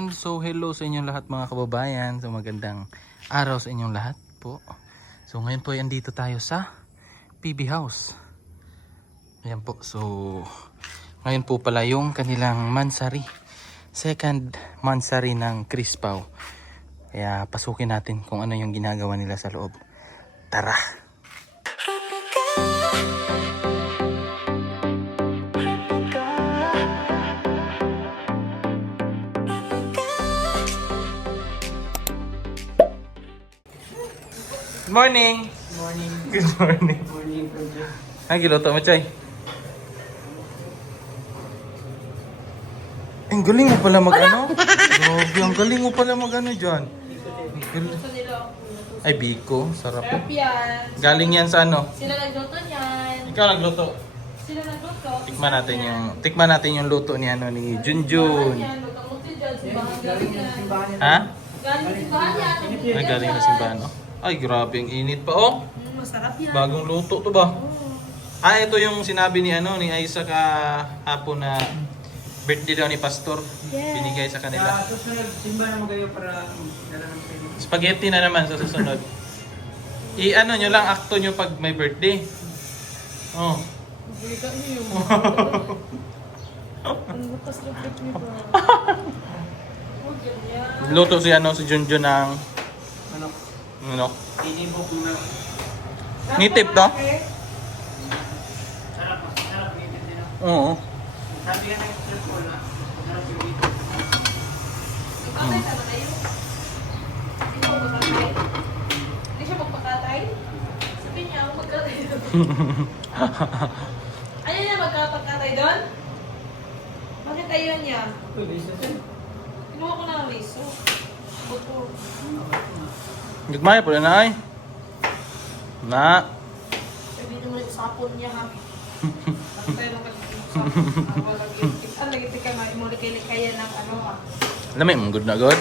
Ayan, so hello sa inyong lahat mga kababayan. So magandang araw sa inyong lahat po. So ngayon po ay andito tayo sa PB House. Ayan po, so ngayon po pala yung kanilang mansari. Second mansari ng Crispaw. Kaya pasukin natin kung ano yung ginagawa nila sa loob. Tara! Good morning! Morning. Good morning! Morning, Pedro. Ang giluto mo, Chay? Ang galing mo pala mag-ano? Grabe, ang galing mo pala mag-ano dyan. Ay, biko. Sarap. Sarap yan. Galing yan sa ano? Sila nagluto niyan. Ikaw nagluto. Sila nagluto. Tikman natin yung luto ni ano ni Junjun. Yan, magkamuti dyan. Simbahan galing yan. Ha? Galing simbahan yan. Ay, galing na simbahan. Oh. Ay, grabe, ang init pa. Oh, Masarap yan. bagong luto to ba? Ah, ito yung sinabi ni ano ni Isaac hapon na birthday daw ni Pastor. Yes. Binigay sa kanila. Sa susunod, simba na magayo para dala ng pwede. Spaghetti na naman sa susunod. I-ano nyo lang, akto nyo pag may birthday. Oh. Bumika niyo yung ang bukas ng trip niyo ba? Huwag ganyan. Luto si ano si Junjun ng Ano? ano? Inibok mo na. Nitip to? Sarap. Sarap. Inibok din ako. Oo. Sabi nga ng trip ko na. Sarap yung dito. Ipatay ka ba kayo? Hindi mo magpakatay? Hindi siya magpakatay? Sabi niya, ako magkatay doon. Ayaw niya magkapagkatay doon? Bakit ayaw niya? Pwede siya siya. Kinuha ko na ng riso. Buto. Gagmaya pala na ay. Na. Sabi niyo muna sa sapon niya ha. Bakit tayo nakag-isip? Lagi ka nga, imulikay-likaya ng ano ha. Lami mong good na good.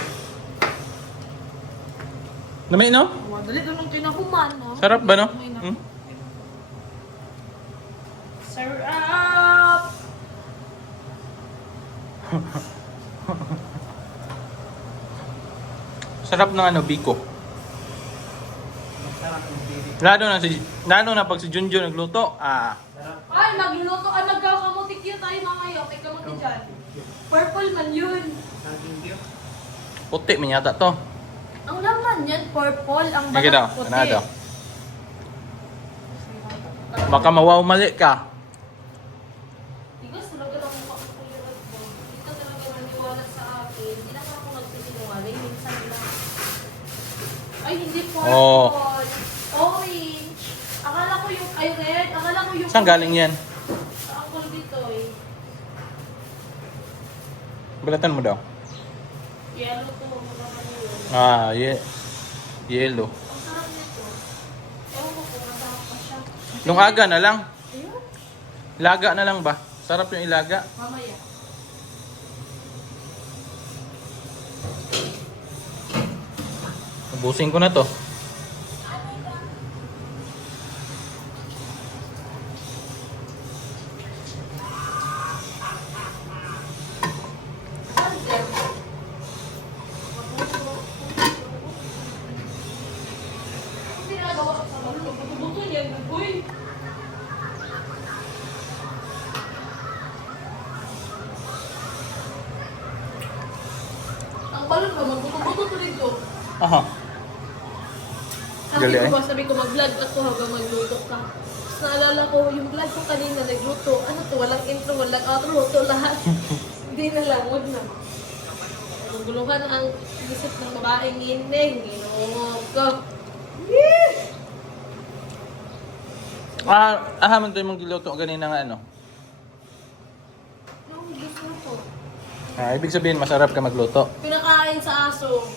Lami no? Dali doon ng tinahuman no? Sarap ba no? May na- Hmm? Sarap! Sarap ng ano biko. Sarap yung pili. Lalo na pag si Junjun nagluto. Ah. Sarap. Ay, magluluto ka, magkakamutik yun tayo mamaya. May kamuti dyan. Purple man yun. Thank you. Puti man yata to. Ang laman yan, purple. Ang Sige daw, balat puti. ano daw? Baka mawaw mali ka. Tigas talaga lang mukha ko kuya Rod mo. Hindi ka talaga maniwala sa akin. Hindi na ako nagsisinungaling. Minsan lang. Ay, hindi purple. Oh. Orange. Akala ko yung, ay red. Akala ko yung... Saan galing yan? Sa angkol dito eh. Balatan mo daw. Yellow to. Magkakaroon yun. Ah, yellow. Ang sarap nito. Ewan ko kung masarap pa siya. Nung aga na lang. Ayun. Laga na lang ba? Sarap yung ilaga. Mamaya. Ubusin ko na to. Ang ginagawa ko sa balon. Buto yan. Uy. Ang balon ba? Magbuto-buto to dito. Aha. Gali, Sabi ko mag-vlog ako habang magluto ka. Tapos naalala ko, yung vlog ko kanina nagluto. Ano to? Walang intro, walang outro. Luto lahat. Hindi na lang. Huwag na. Naguluhan ang isip ng babaeng ining. Ginungog ko. Ahaman to yung mong giluto ganina nga ano. Ang gusto ko. Ah, ibig sabihin masarap ka magluto. Pinakain sa aso.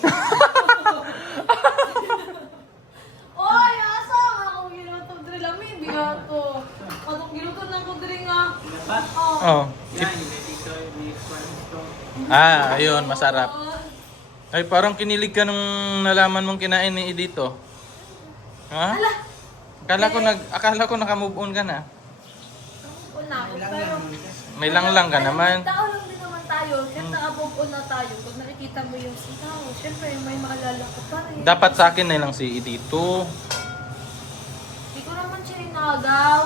Oy, aso! Ako giluto diri lami, bigato. Atong giluto na ko diri nga. Oh. Oh. Yan, yung dito yung ito. Ah, ayun, masarap. Ay, parang kinilig ka nung nalaman mong kinain ni Edito. Ha? Ala! Akala ko naka-move on ka na. Una, pero May lang ka naman. tao lang din naman tayo. tayo, kahit na-above on na tayo, pag nakikita mo yung tao, syempre may maalala ko pa rin. Dapat sa akin na lang si dito. Hindi ko naman siya inagaw.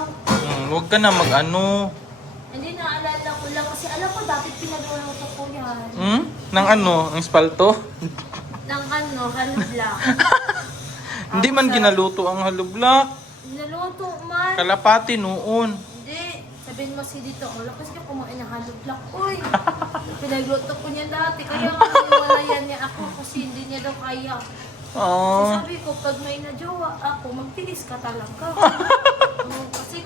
Huwag ka na mag-ano. Hindi, naalala ko lang kasi alam ko dati pinag-uuluto ko yan. Nang ano? Ang spalto? Ng halubla. Hindi man ginaluto ang halublak. Niluto man. Kalapati noon. Hindi. Sabihin mo si dito, oh, lakas ka kumain ng halublak. Uy! Pinagluto ko niya dati. Kaya nga niwalayan niya ako kasi hindi niya daw kaya. Oh. Sabi ko, pag may najowa ako, magtiis ka talaga. Kasi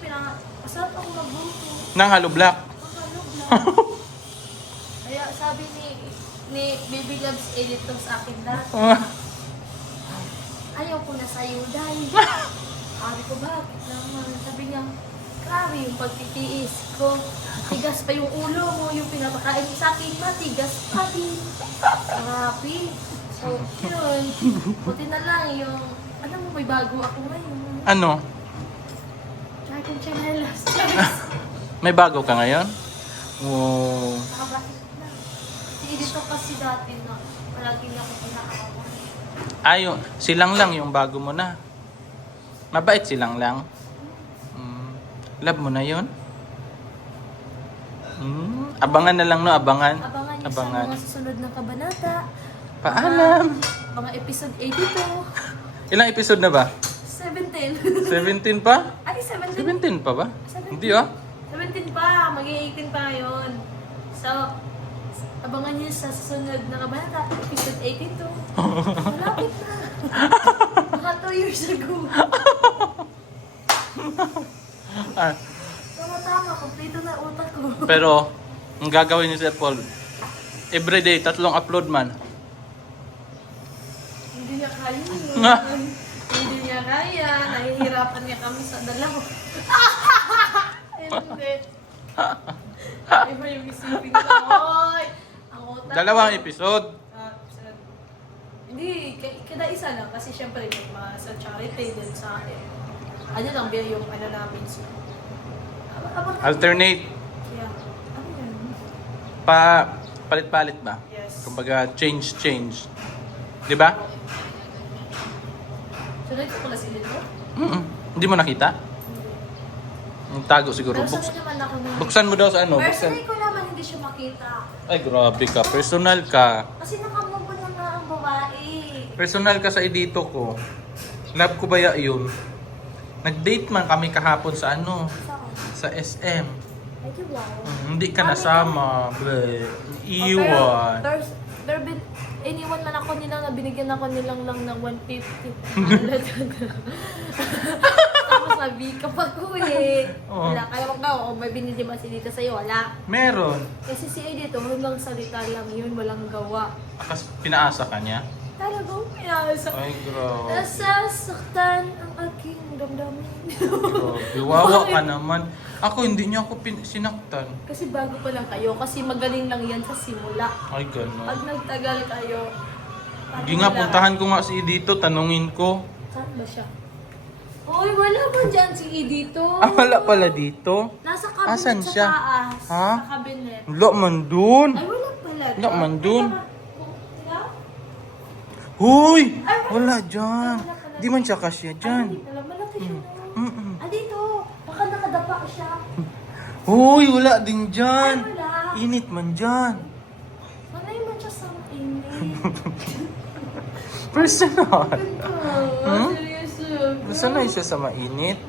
masarap ako magluto. Nang halublak. Ang halublak. Kaya sabi ni Baby Loves Edito sa akin dati, ayaw ko na sa'yo dahil. Sabi ko, bakit naman? Sabi niya, grabe yung pagtitiis ko. Tigas pa yung ulo mo, yung pinapakain mo sa akin, matigas pa din. Grabe. So, yun. Buti na lang yung, alam mo, may bago ako ngayon. Ano? Try kong chanelas. May bago ka ngayon? Oh. Nakabakit na. Sige, dito kasi dati na, palagi na ako pinakawa. Ayo, silang lang yung bago mo na. Mabait silang lang. Love mo na yun? Abangan na lang no, abangan. Abangan niyo sa mga susunod na kabanata. Paalam. Mga episode 82. Ilang episode na ba? 17. 17 pa? Ay, 17. 17 pa ba? 17. Hindi ah. 17 pa. Maging 18 pa yun. So, abangan niyo sa susunod na kabanata. Episode 82. Malapit na. Mga 2 years ago. Ah, Tama-tama. Kompleto na utak ko. pero, ang gagawin ni Sir Paul, everyday, 3 upload man. Hindi niya kaya yun. Hindi niya kaya. Nahihirapan niya kami sa dalawa. Hindi. Iba yung isipin ko. Oy! Ang utak. Dalawang episode. Hindi, kada isa lang. Kasi syempre, yung mga sa charity din sa akin. Ano lang, biya yung ano namin. So, Alternate. Kaya, ano yun? Palit-palit ba? Yes. Kumbaga, change. Di ba? Sunod ko pala sila dito? Hindi mo nakita? Ang tago siguro. Pero sanay naman ako na. Buksan mo daw sa ano? Personally ko naman hindi siya makita. Ay, grabe ka. Personal ka. Kasi nakamove na nga ang babae. Personal ka sa edito ko. Love ko ba yun? Nag-date man kami kahapon sa ano? Sa SM. Ay, di wow. Hindi ka nasama. Bleh. Iwan. Pero iniwan man ako nila na binigyan ako nilang lang ng 150. Tapos sabi, kapag huli, Oo. wala. Kaya wag na, o may binili ba si dito sa'yo? Wala. Meron. Kasi si dito, hanggang salita lang yun, walang gawa. Akas pinaasa ka niya? Talagang pinasa. Ay, grabe. Nasasaktan ang aking damdamin. Grabe. Wawa ka naman. Ako, hindi niya ako sinaktan. Kasi bago pa lang kayo, kasi magaling lang yan sa simula. Ay, gano'n. Pag nagtagal kayo, Hindi nga, puntahan ko nga si dito, tanungin ko. saan ba siya? Hoy, wala ba dyan si dito? Ah, wala pala dito? Nasa cabinet Asan sa siya? taas. Ha? Sa cabinet. Wala man dun. Ay, wala pala. Wala man dun. Sila? Huy! Wala dyan. Di man siya kasya Ay, dyan. hindi pala. Malaki siya. Mm-mm. Ah, dito. Baka nakadapa siya. Huy! Wala din dyan. Ay, wala. Init man dyan. Sanay mo siya sa init. Personal. Ganda. Seryoso. Sanay siya sa mainit.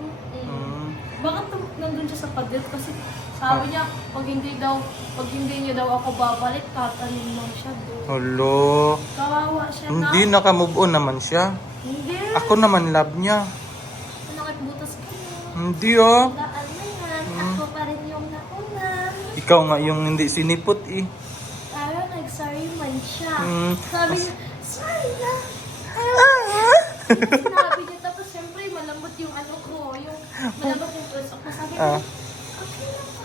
Bakit nandun siya sa padet? Kasi sabi niya, pag hindi niya daw ako babalik, tatanim lang siya doon. Hello. Kawawa siya na. Hindi naka-move on naman siya. Hindi. Ako naman love niya. Nakitbutas ka na. Hindi oh. Daan na yan. Ako pa rin yung nauna. Ikaw nga yung hindi sinipot eh. Parang nag-sorry man siya. Mm. Sabi niya, sorry na. Sinabi niya, tapos syempre malambot yung ano ko. Yung malambot yung puso ko. Sabi niya, Ah. okay na pa.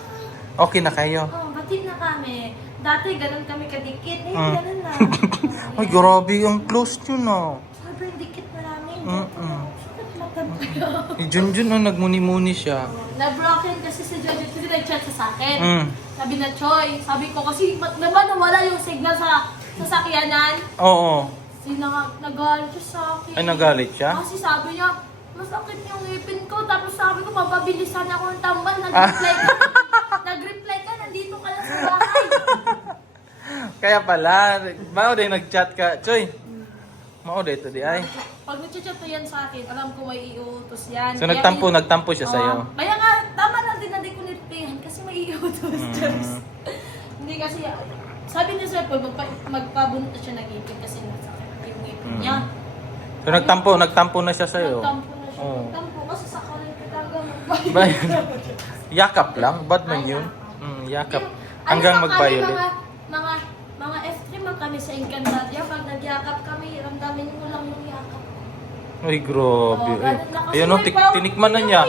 Okay na kayo. Oh, bati na kami. Dati ganun kami kadikit. Eh, Mm. ganun na. Ay, grabe ang close nyo na. Sobrang dikit na namin. Mm-mm. Bakit matanda? Si Junjun, oh, nagmuni-muni siya. Na-broken kasi si Jojo. Kasi nag-chat sa akin. Mm. Sabi na, Choy, sabi ko kasi, diba nawala yung signal sa sasakyanan? Oo. Nagalit siya sa akin. Ay, nagalit siya? Kasi sabi niya, masakit yung ngipin ko. Tapos sabi ko, mapabilisan ako ng tambal. Nag-reply ka. Nag-reply ka, nandito ka lang sa bahay. Kaya pala, mao din nag-chat ka. Choy, mao din ito di ay. Pag nag-chat yan sa akin, alam ko may iutos yan. So Kaya nagtampo siya sa'yo. Kaya nga, tama lang din na di ko nirpihan kasi may iutos. Mm. Hindi kasi, sabi ni Sir Paul, magpabunot siya ng ngipin kasi nasakit yung ngipin niya. So nagtampo na siya sa'yo. Nagtampo na siya. Oo. Nagtampo kasi sa kanan talaga Bayan. Yakap lang, bad man yun. Yakap. Hanggang mag-violet. Mga F3 man kami sa Encantadia. Pag nagyakap kami, ramdamin mo lang yung yakap. Ay, grabe. Ayun, no, tinikman na niya.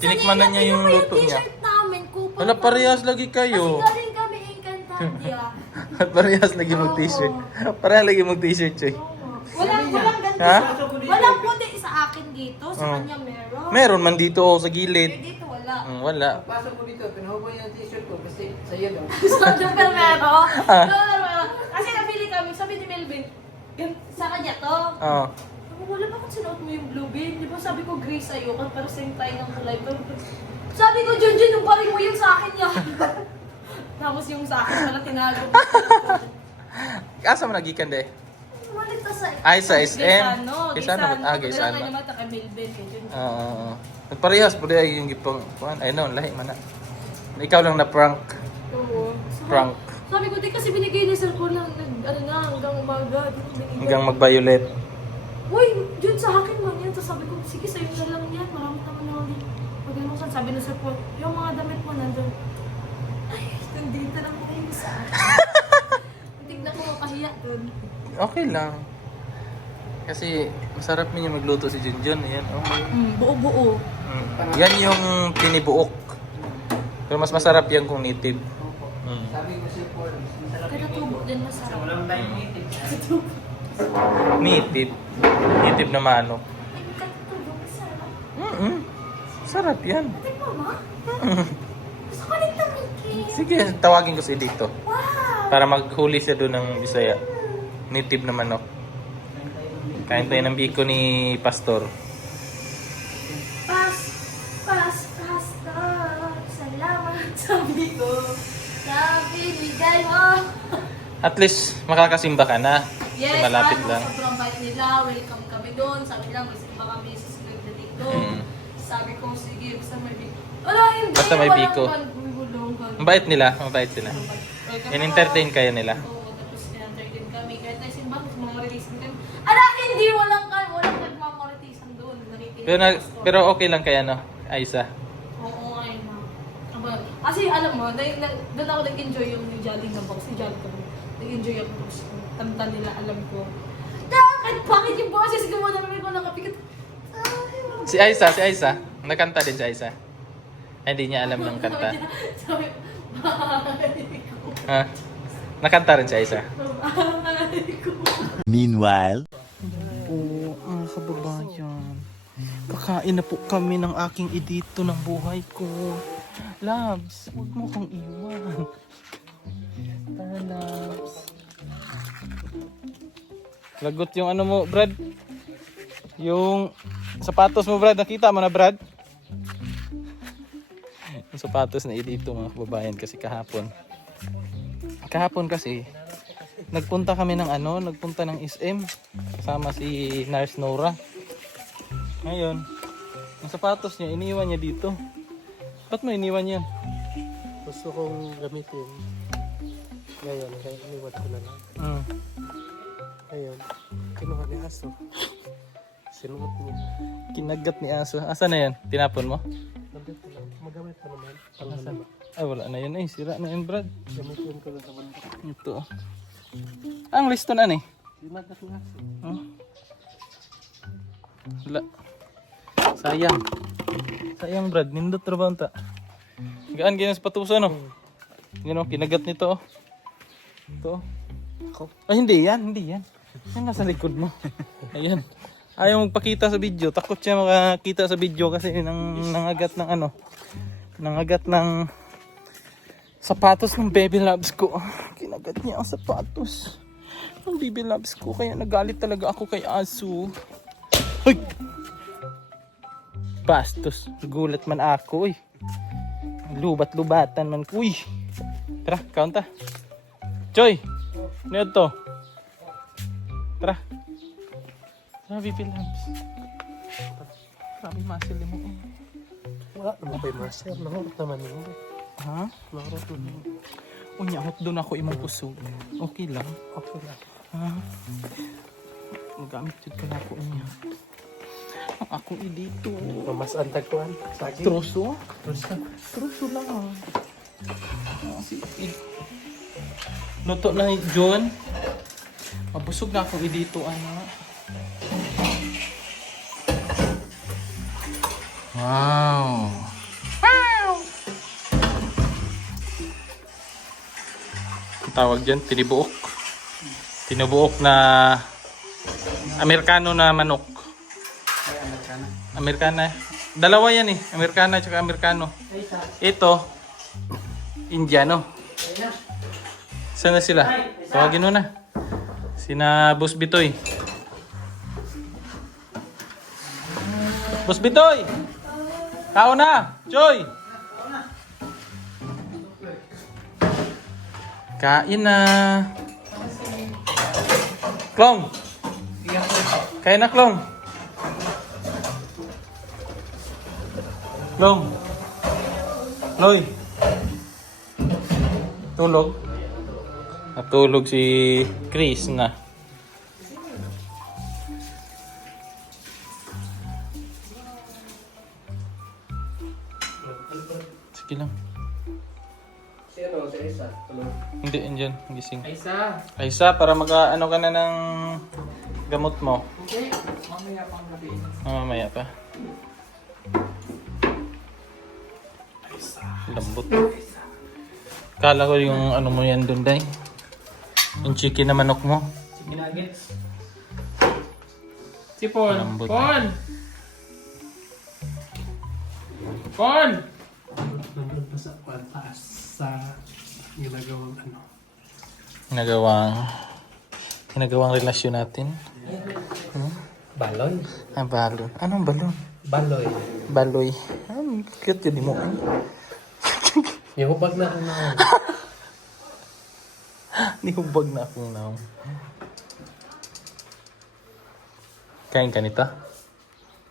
Tinikman na niya yung luto niya. T-shirt namin, kupal. Wala, parehas lagi kayo. Kasi galing kami Encantadia. Parehas lagi mag-t-shirt. Parehas lagi mag-t-shirt, Choy. Walang ganito. Ha? Walang puti sa akin dito. Sa kanya meron. Meron man dito sa Eh, gilid. dito wala. Wala. Pasok ko dito, pinahubay yung t-shirt ko kasi sa'yo daw. So, super meron. Super meron. Kasi nabili kami, sabi ni Melvin, sa kanya to. Oo. Wala ba kung sinuot mo yung blue bean? Di ba sabi ko gray sa'yo, pero same tayo ng kulay. Pero, sabi ko, Junjun, yung paring mo yung sa akin yan. Tapos yung sa akin, wala tinago. Asa mo nagikan de? Bumalik ta sa... Ay, sa SM? Gaysano. Gaysano ba't? Ah, Gaysano. Kailangan naman taka Melvin. Oo. Parehas po dahil yung gipang kuan. Ay no, lahi man na. Ikaw lang na prank. Oo. Prank. Sabi ko, di kasi binigay ni Sir ko lang, hanggang umaga. Hanggang mag-violet. Uy, Jun, sa akin man yan. Tapos sabi ko, sige, sa'yo na lang yan. Marami naman na ulit. Pag ano saan, sabi na Sir Paul, yung mga damit mo nandun. Ay, nandito lang kayo sa akin. Tignan ko makahiya dun. Okay lang. Kasi masarap niya magluto si Junjun. Ayan, oh. Buo-buo. Yan yung pinibuok. Pero mas masarap yan kung native. Sabi ko siya po, masarap Kada tubo din masarap. walang time meeting. Native. Native na manok. Kada tubo masarap. Sarap yan. Ate mama? Gusto ko nito, Mickey. Sige, tawagin ko si dito. Wow! Para maghuli siya doon ng Bisaya. Native na manok. Kain tayo ng biko ni Pastor. Pastor. Salamat sabi ko. Sa binigay mo. At least makakasimba ka na. Yes, Kasi malapit lang. Sobrang bait nila. Welcome kami doon. Sabi lang, may simba kami sa Spirit na dito. Sabi ko, sige, basta may biko. Wala, hindi. Basta may walang biko. bulungan. Mabait nila, mabait sila. In-entertain kayo nila. Oo, tapos in-entertain kami. Kahit tayo simba, mga releasin kami. Ala, hindi, walang nagmamoritisan doon. Pero okay lang kaya no, Aiza. Oo, ay ma. Kasi alam mo, doon ako nag-enjoy yung Jolly na box. Si Jolly ko. Nag-enjoy ako. Kanta nila, alam ko. Kahit bakit yung boses ko mo namin ko nakapikit. Si Aiza. Nakanta din si Aiza. Ay, hindi niya alam ng kanta. Sabi, bye ko. Ha? Nakanta rin si Aiza. Bye ko. Meanwhile, Oo, mga kababayan. Kakain na po kami ng aking edito ng buhay ko. Labs, huwag mo kong iwan. Tara, Labs. Lagot yung ano mo, Brad. Yung sapatos mo, Brad. Nakita mo na, Brad? Yung sapatos na edito, mga kababayan, kasi kahapon. Kahapon kasi, nagpunta kami ng nagpunta ng SM kasama si Nurse Nora. Ngayon, yung sapatos niya, iniwan niya dito. Ba't mo iniwan yan? Gusto kong gamitin. Ngayon, kaya iniwan ko na lang. Ngayon, kinuha ni Aso. Sinuot niya. Kinagat ni Aso. Asa na yan? Tinapon mo? Nandito lang. Magamit pa naman. Asa? Ay, wala na yun eh. Sira na yun, Brad. Gamitin ko na sa banda. Ito. Ang listo na eh. Sinagat ni Aso. Wala. Sayang. Sayang, Brad. Nindot trabaho ta. Gaan ganyan sa patusa, no? Yun o, kinagat nito. Ito. Ay, hindi yan. Hindi yan. Yan nasa likod mo. Ayan. Ayaw magpakita sa video. Takot siya makakita sa video kasi nangagat ng nangagat ng Sapatos ng baby loves ko. Kinagat niya ang sapatos ng baby loves ko. Kaya nagalit talaga ako kay Asu. Hoy! Bastos. Gulat man ako eh. Lubat-lubatan man ko. Uy! Tara, kaunta. Joy! Ano to? Tara. Tara, baby loves. Grabe muscle mo. Wala naman kay master. Nahurot naman yun. Ha? Nahurot naman. Unyahot doon ako imong puso. Okay lang. Okay lang. Ha? Magamit yun ka na ako niya. Ang ako dito. Mas antag ko an. Sagi. Troso? Terus ka. Troso lang ah. Luto na ni John. Mabusog na ako dito ano. Wow. Ang tawag dyan, tinibuok. Tinubuok na Amerikano na manok. Amerikana. Dalawa yan eh. Amerikana at Amerikano. Ito, Indiano. Saan na sila? Tawagin mo na. Sina Boss Bitoy. Boss Bitoy! Tao na! Joy! Kain na! Klong! Kain na, Klong! Klong! Loy! Tulog? Natulog si Chris na. Sige lang. Si ano, si Isa. Tulog. Hindi, andyan. Gising. Isa. Aysa, para mag-ano ka na ng gamot mo. Okay. Mamaya pang gabi. Mamaya pa. Lambot. Kala ko yung ano mo yan dun, Day. Yung chicken na manok mo. Chicken nuggets. Si Paul. Lambot. Paul! Paul! Nandun pa sa kwan, taas sa ginagawang ano. Ginagawang relasyon natin. Balon? Ah, balon. Anong balon? Baloy. Baloy. Cute yun mo eh. Yung hubag na ano. Nihubag na akong naong. Kain ka nito?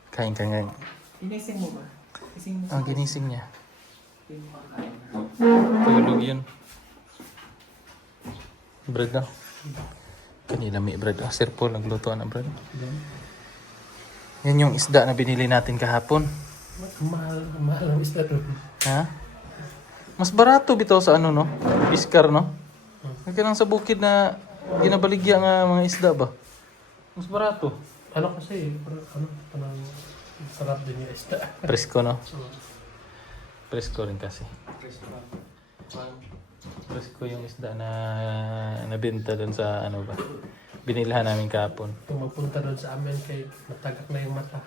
Kain ka ngayon. Inising mo ba? Ising mo. Ang ginising niya. Tulog yun. Bread na. Kanila may bread. Ah, Sir Paul, nagluto ng bread. Yan yung isda na binili natin kahapon. Mahal ang isda doon. Ha? Mas barato bitaw sa ano, no? Piskar, no? Kaya lang sa bukid na ginabaligya nga mga isda ba? Mas barato. Ano kasi, parang sarap din yung isda. Presko, no? Presko rin kasi. Presko yung isda na nabenta doon sa ano ba? Binilhan namin kahapon. Kung magpunta doon sa amin kay matagak na yung mata.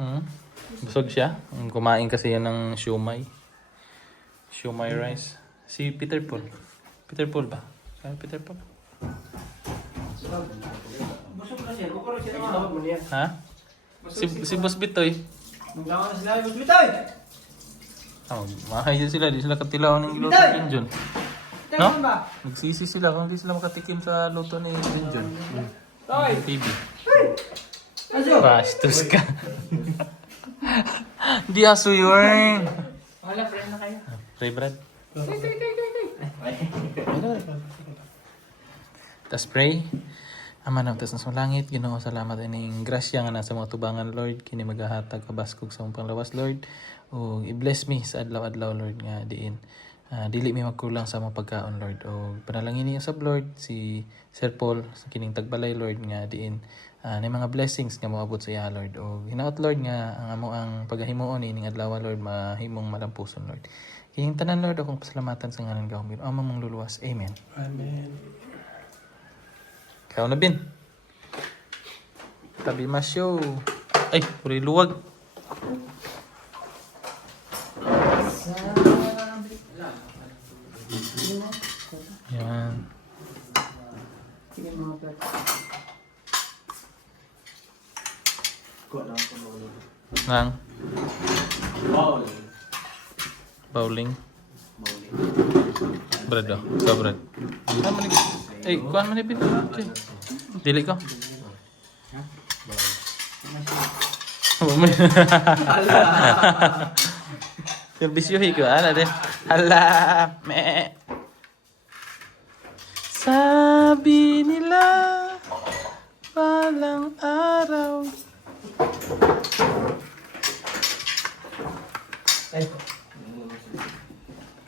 Hmm? Busog siya. Kumain kasi yan ng siomay. Siomay rice. Si Peter Paul. Peter Paul ba? Saan Peter Paul? Busog na siya. Bukuro siya naman. Mo niya. Ha? Si Boss Bitoy. Maglawan na sila. Busog bitoy! Oh, mahayo sila. Di sila katilaw ng luto ni John. No? Tingnan ba? Nagsisi sila kung di sila makatikim sa luto ni John. Toy! TV. Aso! Bastos ka. Di aso yun. Wala, friend na kayo. Pray, Brad. Tas pray. Ama na utas sa langit, Ginoo, salamat ining grasya nga nasa mga tubangan, Lord, kini magahatag kabaskog sa mong panglawas, Lord. O i-bless me sa adlaw-adlaw, Lord, nga diin. Dili mi magkulang sa mga pagkaon, Lord. O panalangin niyo sa Lord si Sir Paul sa kining tagbalay, Lord, nga diin. Na mga blessings nga moabot sa iya, Lord. O hinaot, Lord, nga ang amo ang paghimuon ining adlaw, Lord, mahimong malampuson, Lord. Kining tanan, Lord, akong pasalamatan sa ngalan gahom. Ama mong luluwas. Amen. Amen. Ikaw na, Bin. Tabi masyo. Ay, puri luwag. Yan. Sige mga pet. Nang Ball. bowling. Brad oh. Ikaw Brad. Ano man kuhan man ibig. Dili ko. Bumay. Servisyohi ko. Ano din? Hala. Me. Sabi nila walang araw.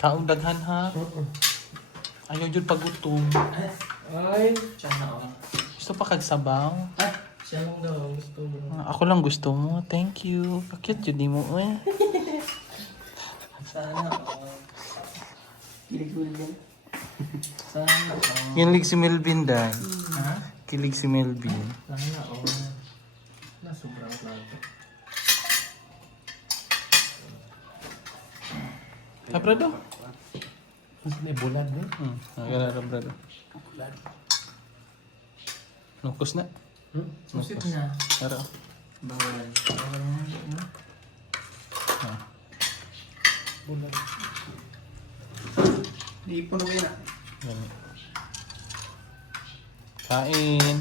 Kaong daghan ha. Ayaw jud pagutom. Ay, siya na ako. Gusto pa kag sabaw. Ay, siya lang daw. Gusto mo. Ako lang gusto mo. Thank you. Bakit yun di mo eh? Sana ako. Kilig mo din. Sana ako. Kilig si Melvin dahil. Ha? Kilig si Melvin. Sana ako. Na sobrang plato. Brado? Mas may bulan eh. Nagkala Brado. Nukos na. Susit na. Tara. Bawal. Bawal na. Bulan. Iipon na muna. Yan. Kain.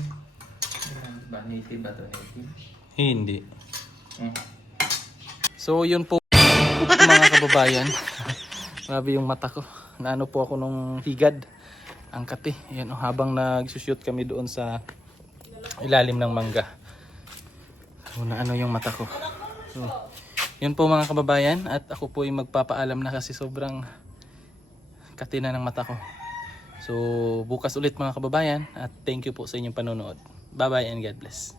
Ba, native ba ito? Native? Hindi. So yun po mga kababayan. Grabe yung mata ko. Naano po ako nung higad. Ang kati. Yan, habang nagsushoot kami doon sa ilalim ng mangga. So naano yung mata ko. So yun po mga kababayan. At ako po ay magpapaalam na kasi sobrang kati na ng mata ko. So bukas ulit mga kababayan. At thank you po sa inyong panonood. Bye bye and God bless.